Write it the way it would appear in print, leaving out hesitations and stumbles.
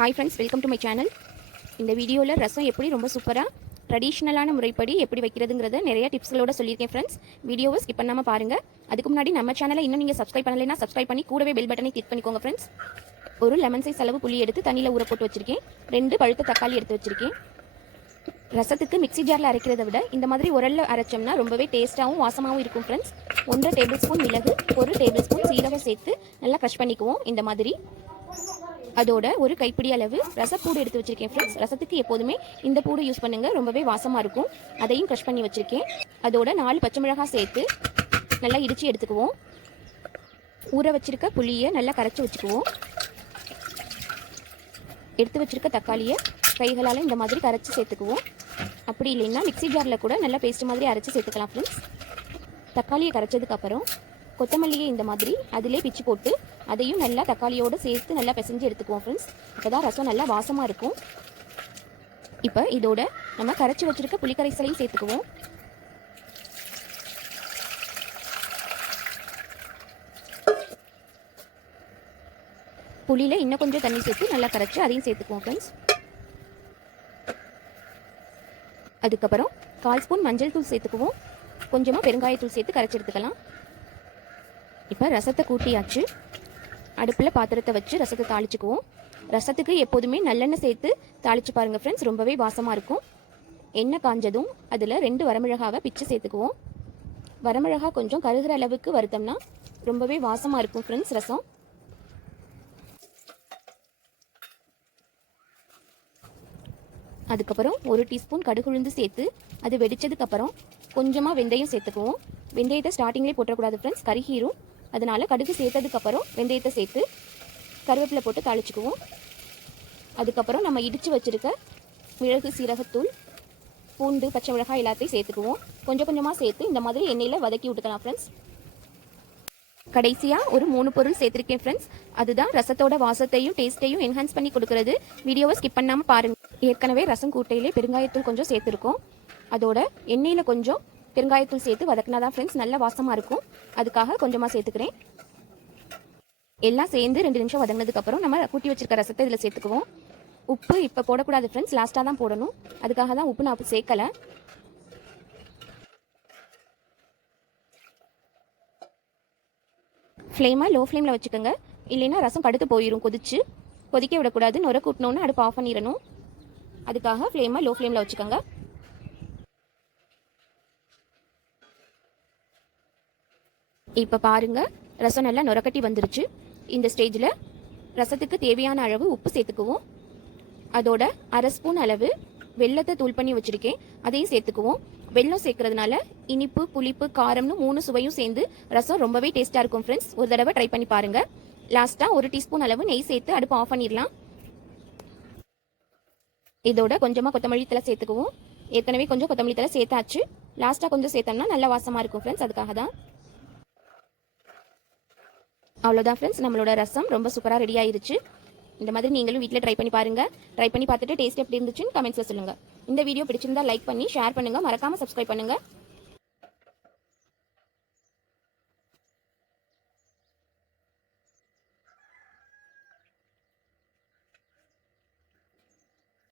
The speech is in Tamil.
Hi friends, welcome to my channel. இந்த வீடியோவில் ரசம் எப்படி ரொம்ப சூப்பராக ட்ரெடிஷ்னலான முறைப்படி எப்படி வைக்கிறதுங்கிறத நிறைய டிப்ஸ்களோட சொல்லியிருக்கேன் ஃப்ரெண்ட்ஸ். வீடியோவை ஸ்கிப் பண்ணாமல் பாருங்கள். அதுக்கு முன்னாடி நம்ம சேனலை இன்னும் நீங்கள் சப்ஸ்கிரைப் பண்ணலைன்னா சப்ஸ்கிரைப் பண்ணி கூடவே பெல் பட்டனை கிளிக் பண்ணிக்கோங்க ஃப்ரெண்ட்ஸ். ஒரு லெமன் சைஸ் அளவு புளி எடுத்து தண்ணியில் ஊற போட்டு வச்சுருக்கேன். 2 பழுத்த தக்காளி எடுத்து வச்சுருக்கேன். ரசத்துக்கு மிக்ஸி ஜாரில் அரைக்கிறத விட இந்த மாதிரி உரல்ல அரைச்சோம்னா ரொம்பவே டேஸ்ட்டாகவும் வாசமாகவும் இருக்கும் ஃப்ரெண்ட்ஸ். 1 டேபிள் ஸ்பூன் மிளகு, 1 டேபிள் ஸ்பூன் சீரகம் சேர்த்து நல்லா க்ரஷ் பண்ணிக்குவோம். இந்த மாதிரி அதோட ஒரு கைப்பிடி அளவு ரசப்பூடு எடுத்து வச்சிருக்கேன் ஃப்ரெண்ட்ஸ். ரசத்துக்கு எப்போதுமே இந்த பூடு யூஸ் பண்ணுங்க, ரொம்பவே வாசமாக இருக்கும். அதையும் க்ரஷ் பண்ணி வச்சிருக்கேன். அதோட 4 பச்சை மிளகாய் சேர்த்து நல்லா இடித்து எடுத்துக்குவோம். ஊற வச்சிருக்க புளியை நல்லா கரைச்சி வச்சுக்குவோம். எடுத்து வச்சிருக்க தக்காளியை கைகளால் இந்த மாதிரி கரைச்சி சேர்த்துக்குவோம். அப்படி இல்லைன்னா மிக்ஸி ஜாரில் கூட நல்லா பேஸ்ட் மாதிரி அரைச்சி சேர்த்துக்கலாம் ஃப்ரெண்ட்ஸ். தக்காளியை கரைச்சதுக்கப்புறம் கொத்தமல்லியை இந்த மாதிரி அதிலே பிச்சு போட்டு அதையும் நல்லா தக்காளியோடு சேர்த்து நல்லா பிசைஞ்சு எடுத்துக்குவோம் ஃப்ரெண்ட்ஸ். அப்போ தான் ரசம் நல்லா வாசமாக இருக்கும். இப்போ இதோட நம்ம கரைச்சி வச்சுருக்க புளிக்கரைசலையும் சேர்த்துக்குவோம். புளியில் இன்னும் கொஞ்சம் தண்ணி சேர்த்து நல்லா கரைச்சி அதையும் சேர்த்துக்குவோம் ஃப்ரெண்ட்ஸ். அதுக்கப்புறம் 1/4 ஸ்பூன் மஞ்சள் தூள் சேர்த்துக்குவோம். கொஞ்சமாக பெருங்காயத்தூள் சேர்த்து கரைச்சி எடுத்துக்கலாம். இப்போ ரசத்தை கூட்டியாச்சு. அடுப்பில் பாத்திரத்தை வச்சு ரசத்தை தாளிச்சுக்குவோம். ரசத்துக்கு எப்போதுமே நல்லெண்ணெய் சேர்த்து தாளிச்சு பாருங்கள் ஃப்ரெண்ட்ஸ், ரொம்பவே வாசமாக இருக்கும். எண்ணெய் காஞ்சதும் அதில் 2 வரமிளகாவை பிச்சு சேர்த்துக்குவோம். வரமிளகா கொஞ்சம் கருகிற அளவுக்கு வறுத்தோம்னா ரொம்பவே வாசமாக இருக்கும் ஃப்ரெண்ட்ஸ் ரசம். அதுக்கப்புறம் 1 டீஸ்பூன் கடுகுளுந்து சேர்த்து அது வெடிச்சதுக்கப்புறம் கொஞ்சமாக வெந்தயம் சேர்த்துக்குவோம். வெந்தயத்தை ஸ்டார்டிங்லேயே போட்டக்கூடாது ஃப்ரெண்ட்ஸ், கருகீரும். அதனால கடுகு சேர்த்ததுக்கப்புறம் வெந்தயத்தை சேர்த்து கருவேப்பிலை போட்டு தாளிச்சுக்குவோம். அதுக்கப்புறம் நம்ம இடித்து வச்சுருக்க மிளகு, சீரகத்தூள், பூண்டு, பச்சை மிளகாய் எல்லாத்தையும் சேர்த்துக்குவோம். கொஞ்சம் கொஞ்சமாக சேர்த்து இந்த மாதிரி எண்ணெயில் வதக்கி விட்டுக்கலாம் ஃப்ரெண்ட்ஸ். கடைசியாக ஒரு 3 பொருள் சேர்த்துருக்கேன் ஃப்ரெண்ட்ஸ். அதுதான் ரசத்தோட வாசத்தையும் டேஸ்ட்டையும் என்ஹான்ஸ் பண்ணி கொடுக்கறது. வீடியோவை ஸ்கிப் பண்ணாமல் பாருங்கள். ஏற்கனவே ரசம் கூட்டையிலே பெருங்காயத்தூள் கொஞ்சம் சேர்த்துருக்கோம். அதோட எண்ணெயில் கொஞ்சம் பெருங்காயத்தூள் சேர்த்து வதக்கினா தான் ஃப்ரெண்ட்ஸ் நல்ல வாசமாக இருக்கும். அதுக்காக கொஞ்சமாக சேர்த்துக்கிறேன். எல்லாம் சேர்ந்து 2 நிமிஷம் வதங்கினதுக்கப்புறம் நம்ம கூட்டி வச்சிருக்க ரசத்தை இதில் சேர்த்துக்குவோம். உப்பு இப்போ போடக்கூடாது ஃப்ரெண்ட்ஸ், லாஸ்ட்டாக தான் போடணும். அதுக்காக தான் உப்பு நான் சேர்க்கலை. ஃப்ளேமை லோ ஃப்ளேமில் வச்சுக்கோங்க, இல்லைன்னா ரசம் கடுத்து போயிடும். கொதிக்க விடக்கூடாது. நுர கூட்டினோன்னு அடுப்பு ஆஃப் பண்ணிடணும். அதுக்காக ஃப்ளேமை லோ ஃப்ளேமில் வச்சுக்கோங்க. இப்போ பாருங்கள், ரசம் நல்லா நுரக்கட்டி வந்துருச்சு. இந்த ஸ்டேஜில் ரசத்துக்கு தேவையான அளவு உப்பு சேர்த்துக்குவோம். அதோட 1/2 ஸ்பூன் அளவு வெல்லத்தை தூள் பண்ணி வச்சுருக்கேன், அதையும் சேர்த்துக்குவோம். வெல்லம் சேர்க்கறதுனால இனிப்பு, புளிப்பு, காரம்னு 3 சுவையும் சேர்ந்து ரசம் ரொம்பவே டேஸ்ட்டாக இருக்கும் ஃப்ரெண்ட்ஸ். ஒரு தடவை ட்ரை பண்ணி பாருங்கள். லாஸ்ட்டாக 1 டீஸ்பூன் அளவு நெய் சேர்த்து அடுப்பு ஆஃப் பண்ணிடலாம். இதோட கொஞ்சமாக கொத்தமல்லி தழை சேர்த்துக்குவோம். ஏற்கனவே கொஞ்சம் கொத்தமல்லி தழை சேர்த்தாச்சு. லாஸ்ட்டாக கொஞ்சம் சேர்த்தோம்னா நல்லா வாசமாக இருக்கும் ஃப்ரெண்ட்ஸ், அதுக்காக தான். அவ்வளோதான் ஃப்ரெண்ட்ஸ், நம்மளோட ரசம் ரொம்ப சூப்பராக ரெடி ஆயிருச்சு. இந்த மாதிரி நீங்களும் வீட்டில் ட்ரை பண்ணி பாருங்கள். ட்ரை பண்ணி பார்த்துட்டு டேஸ்ட் எப்படி இருந்துச்சுன்னு கமெண்ட்ஸில் சொல்லுங்கள். இந்த வீடியோ பிடிச்சிருந்தா லைக் பண்ணி ஷேர் பண்ணுங்கள். மறக்காமல் சப்ஸ்கிரைப் பண்ணுங்கள்.